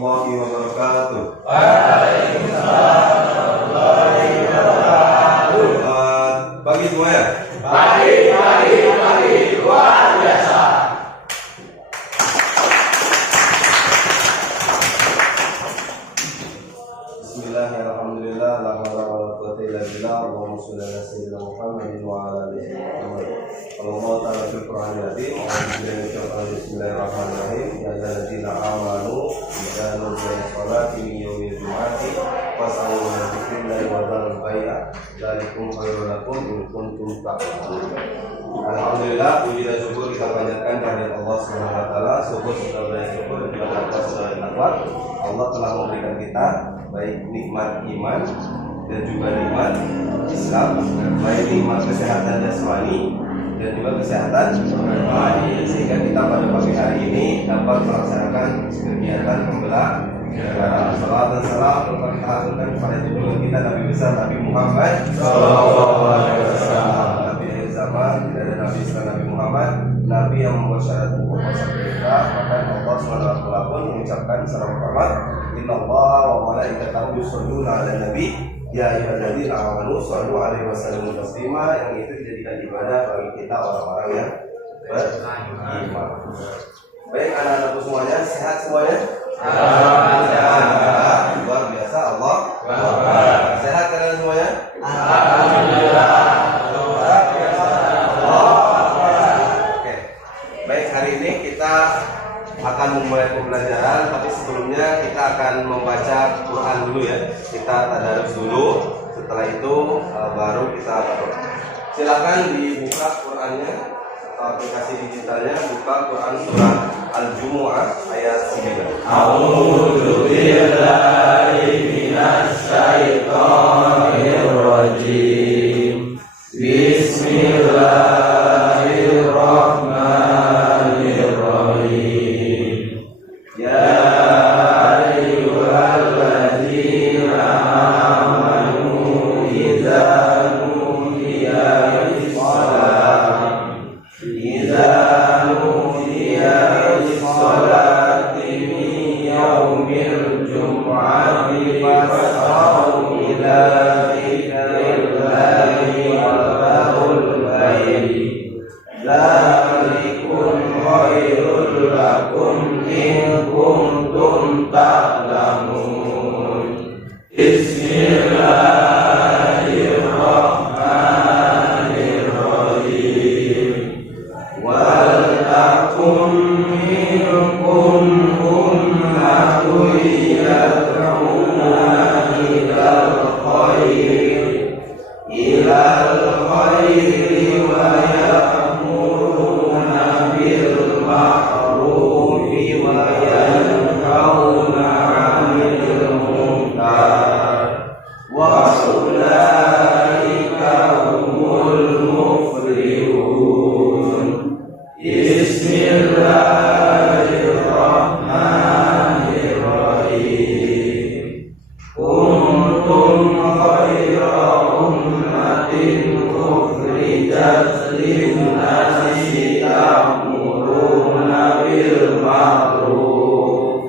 warahmatullahi wabarakatuh. Waalaikumsalam warahmatullahi wabarakatuh. Pagi semuanya. Pagi, luar biasa. Bismillahirrahmanirrahim. La haula wala quwwata illa billah. Allahumma shalli ala sayyidina Muhammadin wa ala ali Muhammad. Allah Ta'ala fil Qur'an al-Azim. Bismillahirrahmanirrahim. Ya alladzina amanu idza nudiya lis-salati min yaumil jumu'ati fas'au ila dzikrillahi wa dzarul bai'a. Dzalikum khairun lakum in kuntum ta'lamun. Alhamdulillah, puji dan syukur kita panjatkan kehadirat Allah Subhanahu wa taala. Syukur serta bersyukur juga atas segala nikmat Allah telah memberikan kita, baik nikmat iman dan juga nikmat Islam, baik nikmat kesehatan jasmani dan juga kesehatan rohani, sehingga kita pada pagi hari ini dapat melaksanakan kegiatan pembelajaran. Salam dan salam kita haturkan kepada junjungan kita Nabi besar Nabi Muhammad sallallahu alaihi wasallam. Nabi akhir zaman, tidak ada nabi setelah Nabi Muhammad, nabi yang membuat syarat hukum pasal kita. Maka Allah SWT pun mengucapkan secara hormat, innallaha wa malaikatahu yusholluna 'alan nabi ya ayyuhalladzina amanu shallu 'alaihi wa sallimu taslima, yang itu dijadikan ibadah bagi kita orang-orang yang beriman. Baik anak-anakku semuanya, sehat semuanya? Alhamdulillah. Luar biasa, Allah sehat kalian semuanya? Alhamdulillah. Oke. Baik, hari ini kita akan memulai pembelajaran, tapi sebelumnya kita akan membaca Quran dulu ya. Kita tadarus dulu, setelah itu baru kita berdoa. Silakan dibuka Qurannya, aplikasi digitalnya, buka Quran surah Al-Jumu'ah ayat 9. A'udzu billahi minasy syaithanir rajim. Bismillahirrahmanirrahim. Ya ayyuhalladzina amanu idza nudiya lis-salati min yaumil jumu'ati fas'au ila dzikrillahi wa dzarul bai'i. Dzalikum khairul lakum in kuntum ta'lamun. Bismillahirrahmanirrahim. Wal takum minkum ummatun yad'una ilal khairi wa ya'muruna bil ma'rufi wa yanhauna 'anil munkar wa ulaika humul muflihun. Bismillahirrahmanirrahim. Kuntum khayra ummatin ukhrijat lin-nasi ta'muruna bil ma'ruf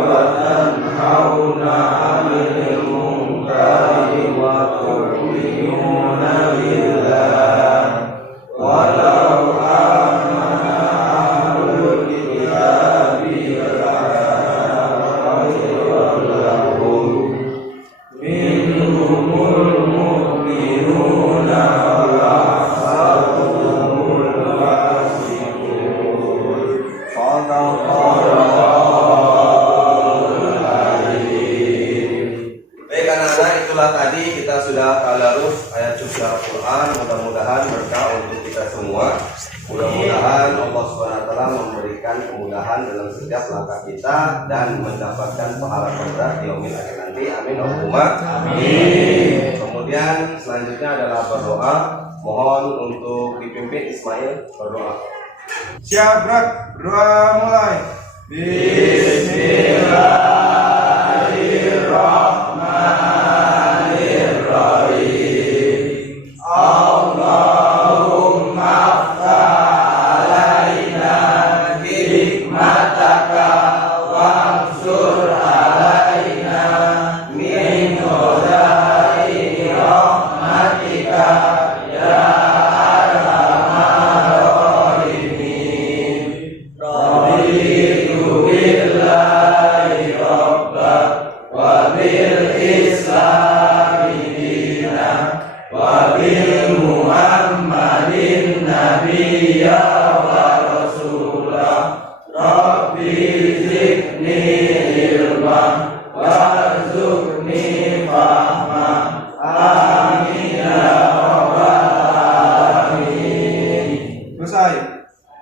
wa tanhauna 'anil munkari wa tu'minuna billah. Walau amana ahlul kitabi lahum minhumul mu'minuna wa aktsaruhumul fasiqun. Baik anak-anak, itulah tadi kita sudah tadarus ayat suci Al-Quran. Mudah-mudahan berkah untuk kita semua. Mudah-mudahan Allah SWT memberikan kemudahan dalam setiap langkah kita dan mendapatkan pahala terberat di yaumil akhir nanti. Amin. Allahumma amin. Kemudian selanjutnya adalah berdoa. Mohon untuk dipimpin Ismail berdoa. Siap, Brak. Berdoa mulai. Bismillahirrahmanirrahim. Allahumma ftah alaina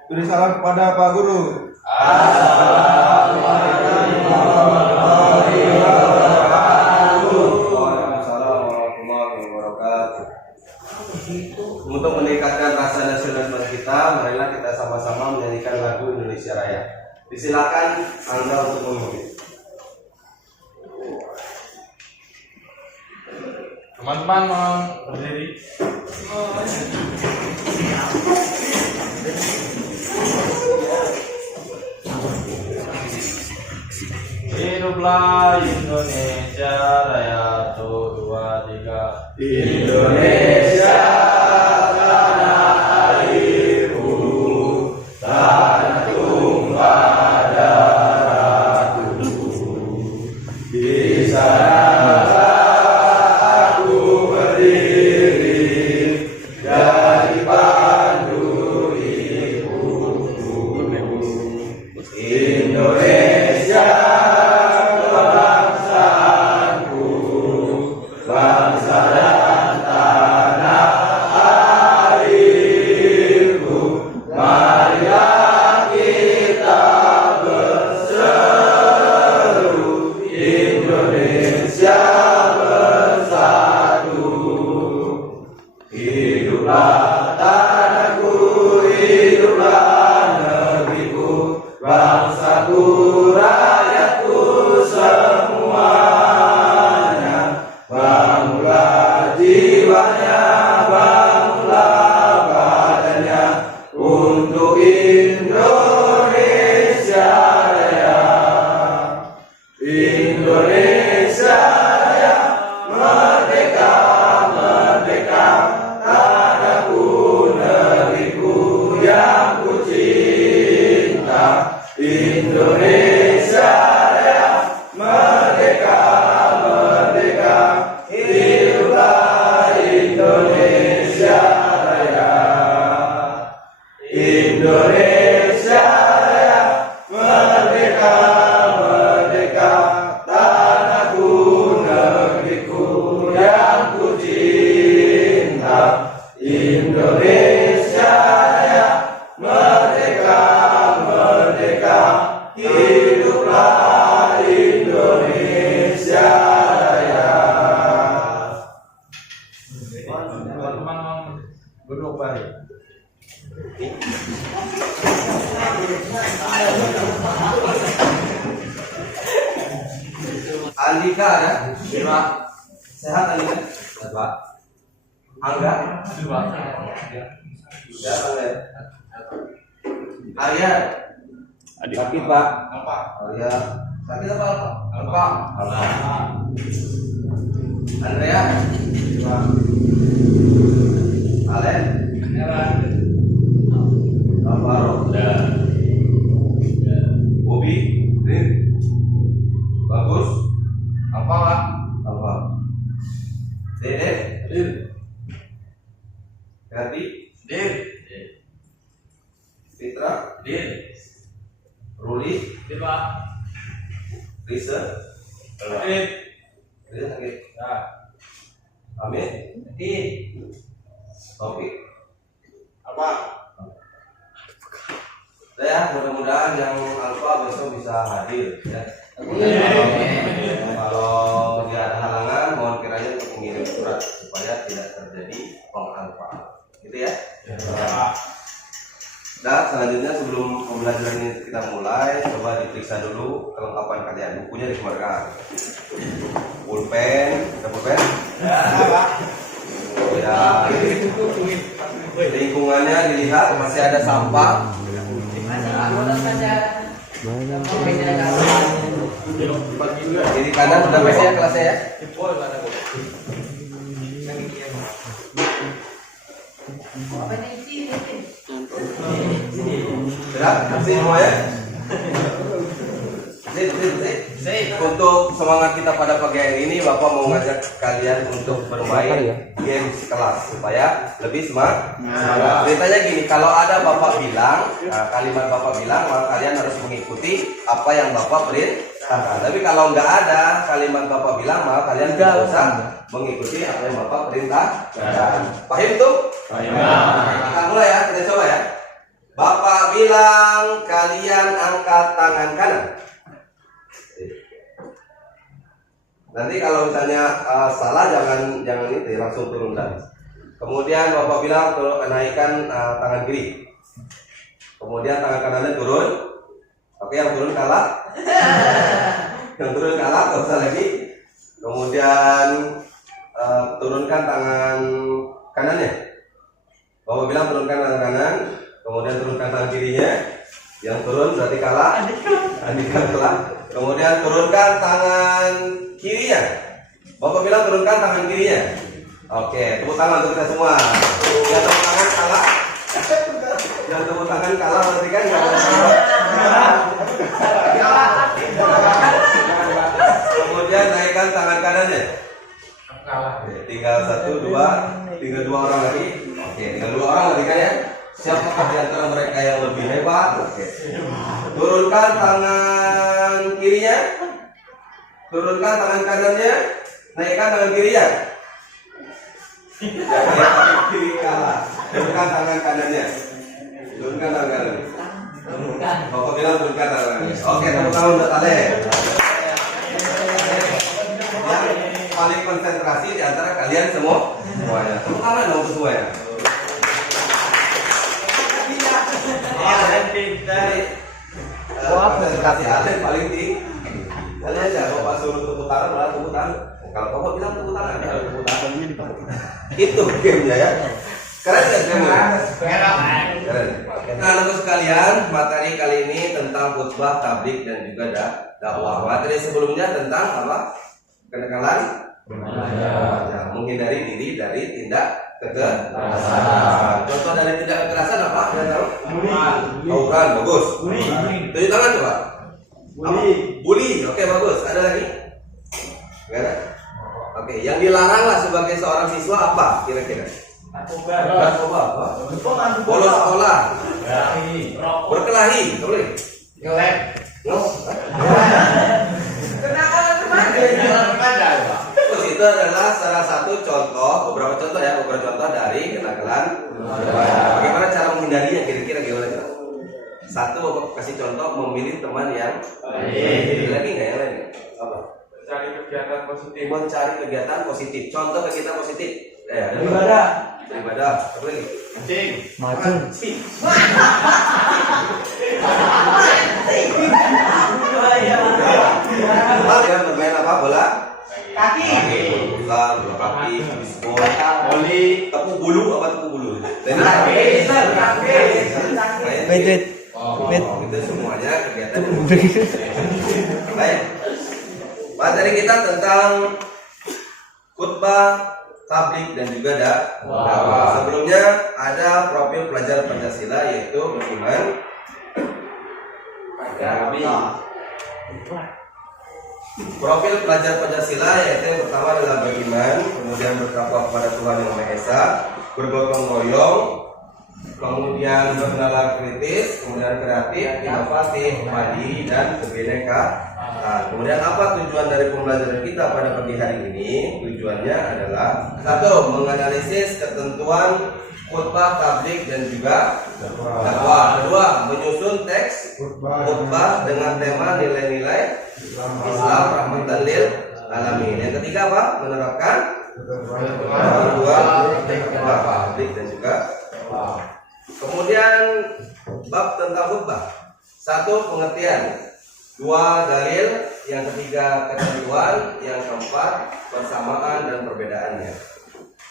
Beri salam kepada Pak Guru. Waalaikumsalam warahmatullahi wabarakatuh. Untuk meningkatkan rasa nasionalisme kita, marilah kita sama-sama menyanyikan lagu Indonesia Raya. Disilakan Anda untuk memimpin. Teman-teman mau berdiri. Hiduplah Indonesia Raya, 1, 2, 3. Indonesia tanah airku, tanah tumpah darahku. Di sana aku berdiri, jadi pandu ibuku. Indonesia bangsaku, bangsa dan tanah airku. Marilah kita berseru, Indonesia bersatu. Hiduplah tanahku, hiduplah negeriku, bangsaku, rakyatku semuanya. Bangunlah jiwanya, bangunlah badannya, untuk Indonesia Raya. Indonesia Raya, merdeka, merdeka, tanahku, negeriku yang ku cinta. Indonesia Raya, merdeka, merdeka, hiduplah Indonesia Raya. Indonesia Raya, merdeka, merdeka, tanahku, negeriku yang ku cinta. Indonesia Raya, merdeka, merdeka, hiduplah Indonesia Raya. Teman-teman mau duduk baik. Andika ada? Pak. Sehat Andika? Sehat Pak. Angga? Dua. Ya, Angga. Arya? Sakit Pak. Apa? Arya. Sakit apa? Alfa. Andrea? Pak. Alen? Alvaro? Bobby? Rin? Bagus? Apa Pak? Alfa. Dede? Dir. Ferdi? Dir. Fitra? Dir. Ruli? Dir Pak. Risa? Dir. Risa sakit? Ya. Amin? Dir. Taufik? Apa? Ya, mudah-mudahan yang Alfa besok bisa hadir ya. Kalau dia ada halangan, mohon kiranya untuk mengirim surat supaya tidak terjadi pengalfaan. Gitu ya. Dan selanjutnya sebelum pembelajaran ini kita mulai, coba diperiksa dulu kelengkapan kalian. Bukunya dikeluarkan. Pulpen, ada pulpen? Ya. Lingkungannya dilihat masih ada sampah. Kiri kanan sudah beres ya kelasnya ya. Sudah bersih semua ya. Untuk semangat kita pada pagi hari ini, Bapak mau ngajak kalian untuk bermain game kelas supaya lebih semangat. Ceritanya gini, kalau ada Bapak bilang, kalimat Bapak bilang, maka kalian harus mengikuti apa yang Bapak perintahkan. Tapi kalau nggak ada kalimat Bapak bilang, maka kalian tidak usah mengikuti apa yang Bapak perintahkan. Paham tuh? Paham. Akan mulai ya, kita coba ya. Bapak bilang kalian angkat tangan kanan. Nanti kalau misalnya salah jangan itu langsung turunkan. Kemudian Bapak bilang naikkan tangan kiri. Kemudian tangan kanannya turun. Oke, yang turun kalah. Yang turun kalah, nggak usah lagi. Kemudian turunkan tangan kanannya. Bapak bilang turunkan tangan kanan. Kemudian turunkan tangan kirinya. Yang turun berarti kalah. Andika kalah. Kemudian turunkan tangan kirinya. Bapak bilang turunkan tangan kirinya. Oke, tepuk tangan untuk kita semua. Yang tepuk tangan kalah. Yang tepuk tangan kalah berarti kan nggak ada salah. Kemudian naikkan tangan kanannya. Tinggal 1, 2, tinggal 2 orang lagi. Oke, tinggal 2 orang lagi kan ya. Siapakah di antara mereka yang lebih hebat? Oke. Turunkan tangan kirinya. Turunkan tangan kanannya. Naikkan tangan kirinya. Yang kiri kalah. Turunkan tangan kanannya. Turunkan tangan kanannya. Bapak bilang turunkan tangan kanannya. Oke, tepuk tangan buat Ale. Yang paling konsentrasi di antara kalian semuanya. Tepuk tangan dong untuk semuanya. Konsentrasi Ale paling tinggi. Kalian aja Bapak suruh tepuk tangan malah tepuk tangan. Kalau Bapak bilang tepuk tangan, ada tepuk tangannya di bawah. Itu gamenya ya. Keren ya gamenya? Keren. Nah, teman sekalian, materi kali ini tentang khutbah, tabligh dan juga dakwah. Materi sebelumnya tentang apa? Kenakalan, ya, menghindari diri dari tindak kekerasan. Contoh dari tindak kekerasan apa? Tawuran, bagus. Tunjuk tangan coba. Bully, oke bagus. Ada lagi? Gak ada? Oke, yang dilarang lah sebagai seorang siswa apa kira-kira? Narkoba apa? Bolos sekolah. Berkelahi, boleh? Ngelek. Terus itu adalah salah satu contoh, beberapa contoh dari kenakalan. Bagaimana cara menghindarinya kira-kira gimana? Satu, Bapak kasih contoh memilih teman yang baik. Lagi nggak yang lain? Apa? Mencari kegiatan positif. Contoh kegiatan positif. Ibadah. Apa lagi? Macam. Kalian bermain apa? Bola kaki. Bola kaki, bisbol, voli, tepuk bulu apa tepuk bulu? Itu semuanya kegiatan. Baik. Materi kita tentang khutbah, tabligh dan juga dakwah. Sebelumnya ada profil pelajar Pancasila yaitu beriman, profil pelajar Pancasila yaitu yang pertama adalah beriman, kemudian bertakwa kepada Tuhan Yang Maha Esa, bergotong royong, kemudian bernalar kritis, kemudian kreatif, inovatif, mandiri dan kebinekaan. Kemudian apa tujuan dari pembelajaran kita pada pagi hari ini? Tujuannya adalah satu, menganalisis ketentuan khutbah, tabligh dan juga dakwah. Kedua, menyusun teks khutbah dengan tema nilai-nilai Islam rahmatan lil alamin. Yang ketiga apa? Menerapkan kedua khutbah, tabligh dan juga dakwah. Kemudian bab tentang khutbah. Satu, pengertian. Dua, dalil. Yang ketiga, ketentuan. Yang keempat, persamaan dan perbedaannya.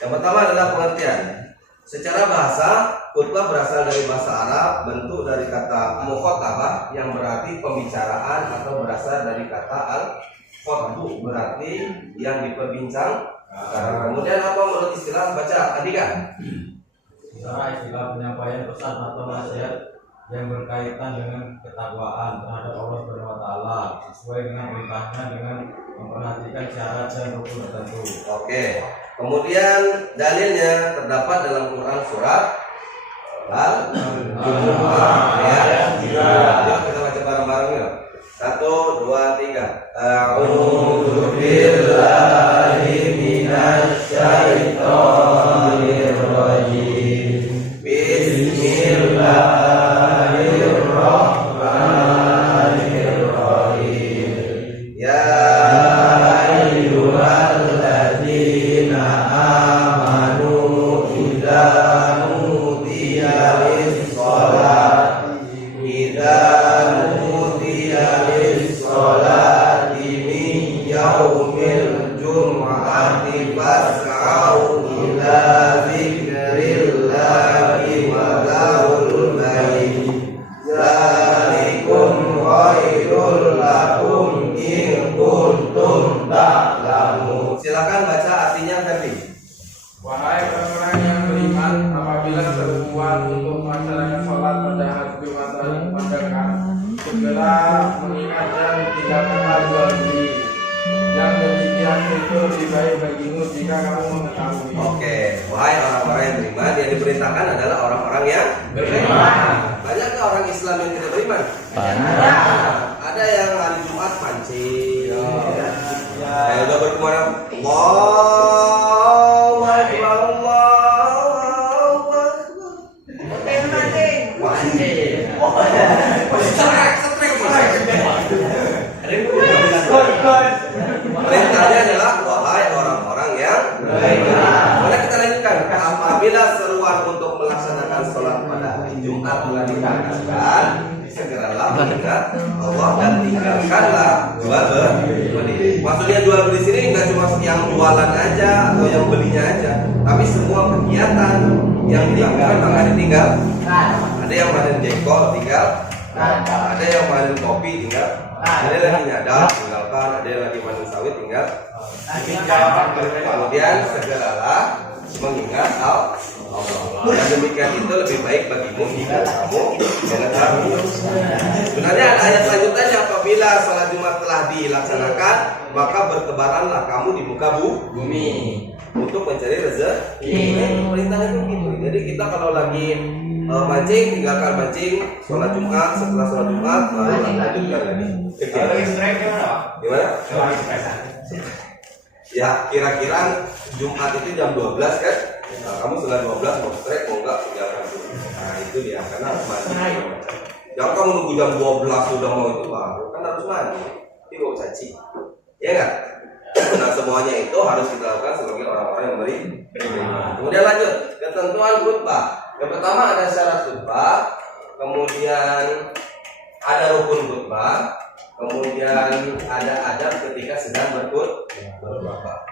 Yang pertama adalah pengertian. Secara bahasa, khutbah berasal dari bahasa Arab, bentuk dari kata mukhatabah yang berarti pembicaraan atau berasal dari kata al-khutbu berarti yang diperbincang. Kemudian apa menurut istilah? Baca, Andika. Istilah penyampaian pesan atau nasihat yang berkaitan dengan ketakwaan terhadap Allah Subhanahu wa taala sesuai dengan perintahnya dengan memperhatikan syarat dan rukun tertentu. Oke. Kemudian dalilnya terdapat dalam Quran surat Al-Jumu'ah ayat 3. Yuk kita baca bareng-bareng yuk. 1, 2, 3. A'udzu billahi minasy syaithanir rajim. Bismillahirrahmanirrahim. segera mengingat dan tinggalkanlah jual beli. Yang demikian itu lebih baik bagimu jika kamu mengetahui. Oke, wahai orang-orang yang beriman, yang diperintahkan adalah orang-orang yang beriman. Banyakkah orang Islam yang tidak beriman? Banyak. Ada yang hari Jumat pancing. Ayo udah berkemana? Allahu Akbar, Allahu Akbar. Pancing. Perintahnya adalah wahai orang-orang yang beriman. Boleh kita lanjutkan. Apabila seruan untuk melaksanakan sholat pada hari Jumat telah dilaksanakan, segeralah mengingat Allah dan tinggalkanlah jual beli. Maksudnya jual beli sini nggak cuma yang jualan aja atau yang belinya aja, tapi semua kegiatan yang dilakukan maka ditinggal. Ada yang panen jengkol tinggal, ada yang panen kopi tinggal, ada yang lagi nyadar tinggalkan, ada yang lagi panen sawit tinggal. Kemudian segeralah mengingat Allah. Dan demikian itu lebih baik bagimu jika kamu mengetahui. Sebenarnya ada ayat selanjutnya, apabila sholat Jumat telah dilaksanakan maka bertebaranlah kamu di muka bumi untuk mencari rezeki. Perintahnya itu gitu. Jadi kita kalau lagi mancing, tinggalkan mancing, sholat Jumat, setelah sholat Jumat baru lanjutkan lagi. Gimana? Ya kira-kira Jumat itu jam 12 kan? Nah, kamu setelah 12 mau strike mau enggak tinggalkan dulu. Nah itu dia, karena harus mandi. Jangan kamu nunggu jam 12 sudah mau itu baru, kan harus mandi. Ini mau caci, ya enggak? Nah semuanya itu harus kita lakukan sebagai orang-orang yang beriman. Kemudian lanjut, ketentuan khutbah. Yang pertama ada syarat khutbah, kemudian ada rukun khutbah, kemudian ada adab ketika sedang berkhutbah.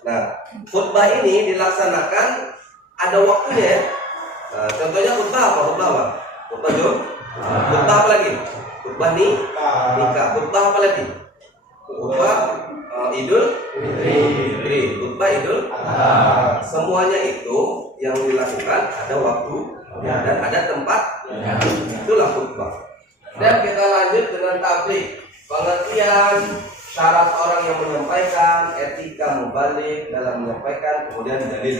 Nah, khutbah ini dilaksanakan ada waktunya. Nah, contohnya khutbah apa? Khutbah Jumat. Khutbah apa lagi? Khutbah nikah. Khutbah apa lagi? Khutbah Idul Fitri. Khutbah Idul Adha. Semuanya itu yang dilakukan ada waktu dan ada tempat. Itulah khutbah. Dan kita lanjut dengan tabligh. Pengertian syarat orang yang menyampaikan, etika mubalik dalam menyampaikan, kemudian dalil.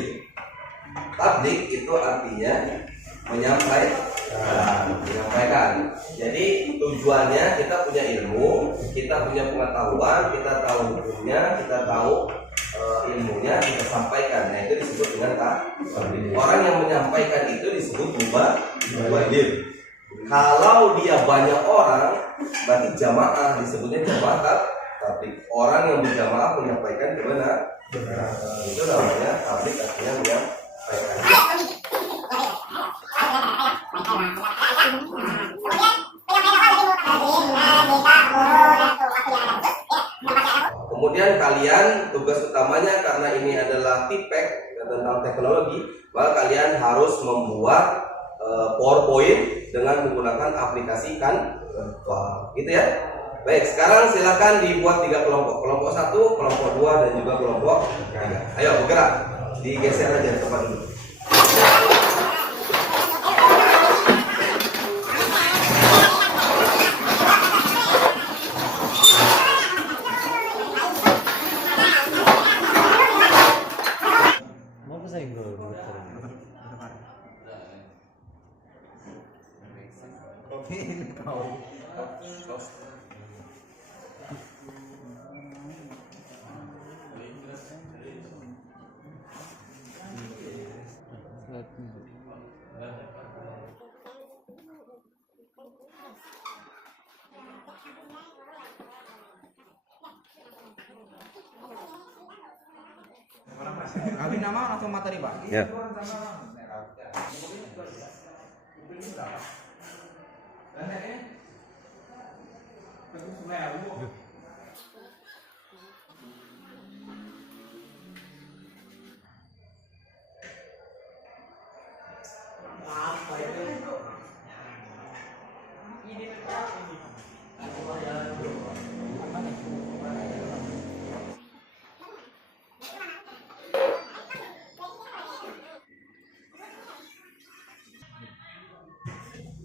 Tabligh itu artinya menyampaikan. Jadi tujuannya kita punya ilmu, kita punya pengetahuan, kita tahu hukumnya, kita tahu ilmunya, kita sampaikan. Nah itu disebut dengan tabligh. Orang yang menyampaikan itu disebut mubalik. Kalau dia banyak orang, berarti jamaah, disebutnya jamaah tabligh. Orang yang berjamaah menyampaikan kebenaran. Itu namanya tabligh, artinya menyampaikan. Kemudian kalian tugas utamanya, karena ini adalah tipek tentang teknologi, maka kalian harus membuat PowerPoint dengan menggunakan aplikasi Canva, gitu ya. Baik, sekarang silakan dibuat 3 kelompok. Kelompok 1, kelompok 2, dan juga kelompok 3. Ayo bergerak, digeser aja tempat dulu. Kami nama langsung materi Pak. Ya.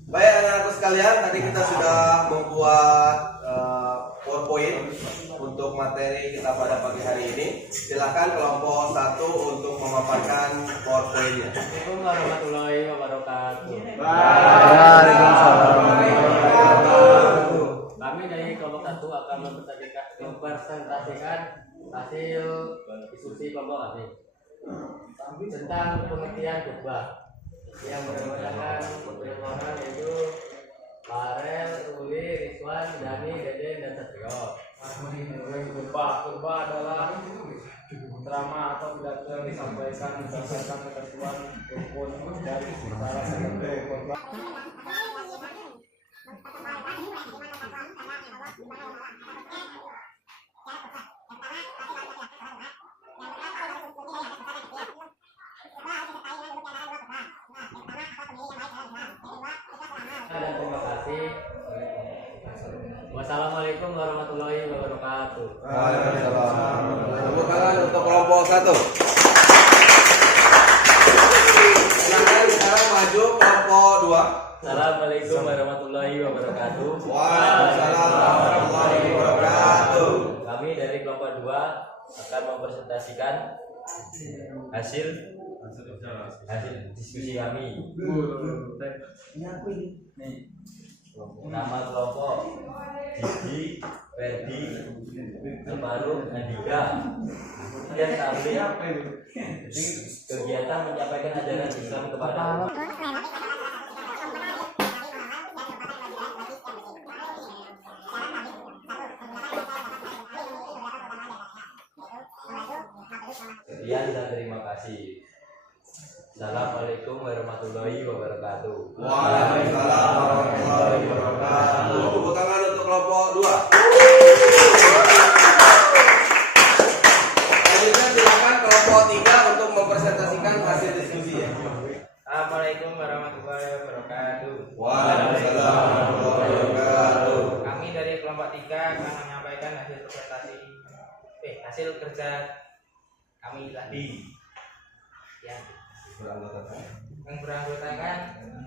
Baik anak-anakku sekalian, tadi kita sudah membuat PowerPoint untuk materi kita pada pagi hari ini. Silakan kelompok 1 untuk memaparkan PowerPoint-nya. Assalamualaikum warahmatullahi wabarakatuh. Waalaikumsalam. Kami dari kelompok 1 akan mempresentasikan hasil diskusi kelompok kami tentang pengertian khutbah yang berdasarkan permohonan yaitu Farel, Ruli, Rizwan, Dani, Deden, dan Satrio. Khutbah adalah drama atau pidato yang disampaikan berdasarkan ketentuan rukun dari salah satu khutbah. Dan terima kasih. Wassalamualaikum warahmatullahi wabarakatuh. Waalaikumsalam. Tepuk tangan untuk kelompok 1. Silakan sekarang maju kelompok 2. Assalamualaikum warahmatullahi wabarakatuh. Waalaikumsalam warahmatullahi wabarakatuh. Kami dari kelompok 2 akan mempresentasikan hasil diskusi kami. Nama kelompok Gigi, Ferdi, Separuh, Andika, dan Tabli. Kegiatan menyampaikan ajaran Islam kepada sekian dan terima kasih. Assalamualaikum warahmatullahi wabarakatuh. Waalaikumsalam warahmatullahi wabarakatuh. Tepuk tangan untuk kelompok 2. Selanjutnya silakan kelompok 3 untuk mempresentasikan hasil diskusinya. Assalamualaikum warahmatullahi wabarakatuh. Waalaikumsalam warahmatullahi wabarakatuh. Kami dari kelompok 3 akan menyampaikan hasil presentasi hasil kerja kami tadi yang beranggotakan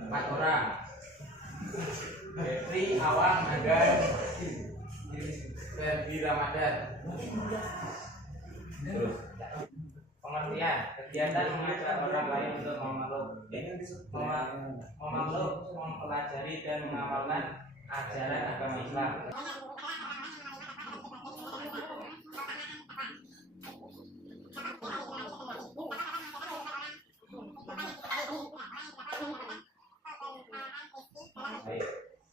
4 orang. Jeffrey, Awang, Agan, Ferdi Ramadan. Pengertian kegiatan mengajak orang lain untuk memeluk, mempelajari dan mengamalkan ajaran agama Islam. Baik,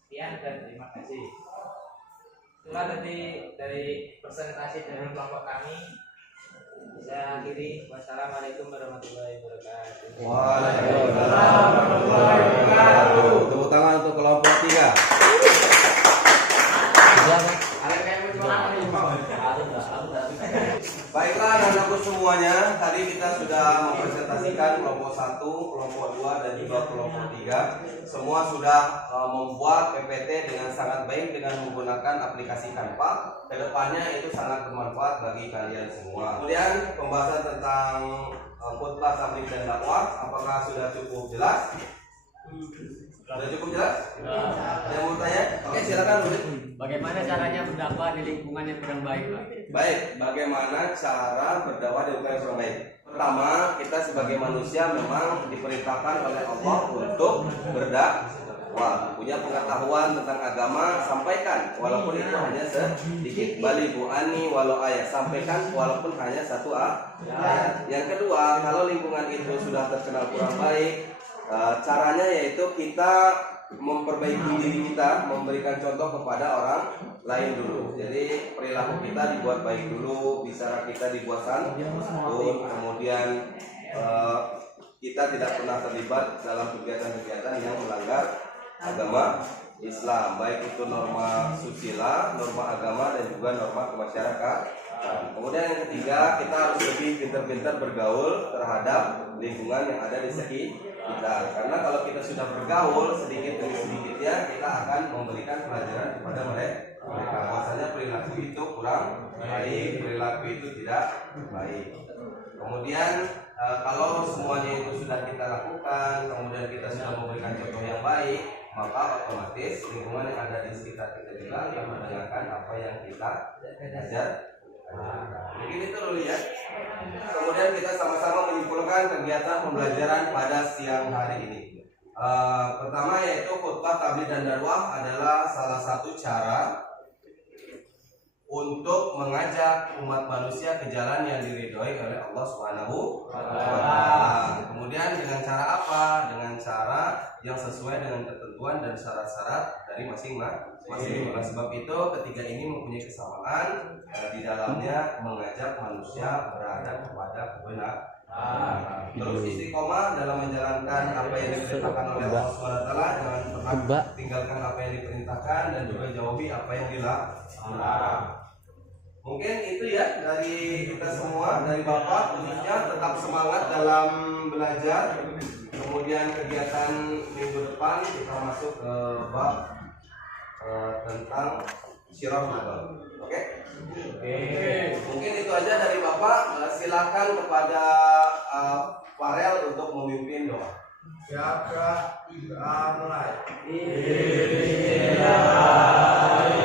sekian dan terima kasih. Itulah tadi dari presentasi dari kelompok kami. Saya akhiri. Wassalamualaikum warahmatullahi wabarakatuh. Waalaikumsalam warahmatullahi wabarakatuh. Tepuk tangan untuk kelompok 3. Baiklah anak-anakku semuanya, tadi kita sudah mempresentasikan kelompok 1, kelompok 2 dan juga kelompok 3. Semua sudah membuat PPT dengan sangat baik dengan menggunakan aplikasi Canva. Kedepannya itu sangat bermanfaat bagi kalian semua. Kemudian pembahasan tentang khutbah, tabligh dan dakwah, apakah sudah cukup jelas? Sudah cukup jelas? Yang mau tanya? Oke, silakan Rudi. Bagaimana caranya berdakwah di lingkungan yang kurang baik, Pak? Baik, bagaimana cara berdakwah di lingkungan yang kurang baik? Pertama, kita sebagai manusia memang diperintahkan oleh Allah untuk berdakwah, punya pengetahuan tentang agama, sampaikan walaupun itu hanya sedikit. Balighu anni walau ayat, sampaikan walaupun hanya satu ayat. Yang kedua, kalau lingkungan itu sudah terkenal kurang baik, caranya yaitu kita memperbaiki diri kita, memberikan contoh kepada orang lain dulu. Jadi perilaku kita dibuat baik dulu, bicara kita dibuat santun, kemudian kita tidak pernah terlibat dalam kegiatan-kegiatan yang melanggar agama Islam, baik itu norma susila, norma agama dan juga norma kemasyarakatan. Kemudian yang ketiga, kita harus lebih pintar-pintar bergaul terhadap lingkungan yang ada di sekitar kita. Karena kalau kita sudah bergaul sedikit demi sedikitnya, kita akan memberikan pelajaran kepada mereka. Bahwasanya perilaku itu kurang baik, perilaku itu tidak baik. Kemudian kalau semuanya itu sudah kita lakukan, kemudian kita sudah memberikan contoh yang baik, maka otomatis lingkungan yang ada di sekitar kita juga akan mendengarkan apa yang kita ajar. Mungkin itu dulu ya. Kemudian kita sama-sama menyimpulkan kegiatan pembelajaran pada siang hari ini. Pertama yaitu khutbah tabligh dan dakwah adalah salah satu cara untuk mengajak umat manusia ke jalan yang diridhoi oleh Allah Subhanahu wa taala. Kemudian dengan cara apa? Dengan cara yang sesuai dengan ketentuan dan syarat-syarat dari masing-masing. Oleh sebab itu ketiga ini mempunyai kesamaan di dalamnya mengajak manusia berada kepada kebenaran. Terus istiqomah dalam menjalankan apa yang diperintahkan oleh Allah Subhanahu wa taala, jangan pernah tinggalkan apa yang diperintahkan dan juga jauhi apa yang dilarang. Mungkin itu ya dari kita semua, dari Bapak khususnya tetap semangat dalam belajar. Kemudian kegiatan minggu depan kita masuk ke bab tentang sirah nubal. Oke? Mungkin itu aja dari Bapak. Silakan kepada Farel untuk memimpin doa. Siapa mulai? Bismillahirrahmanirrahim.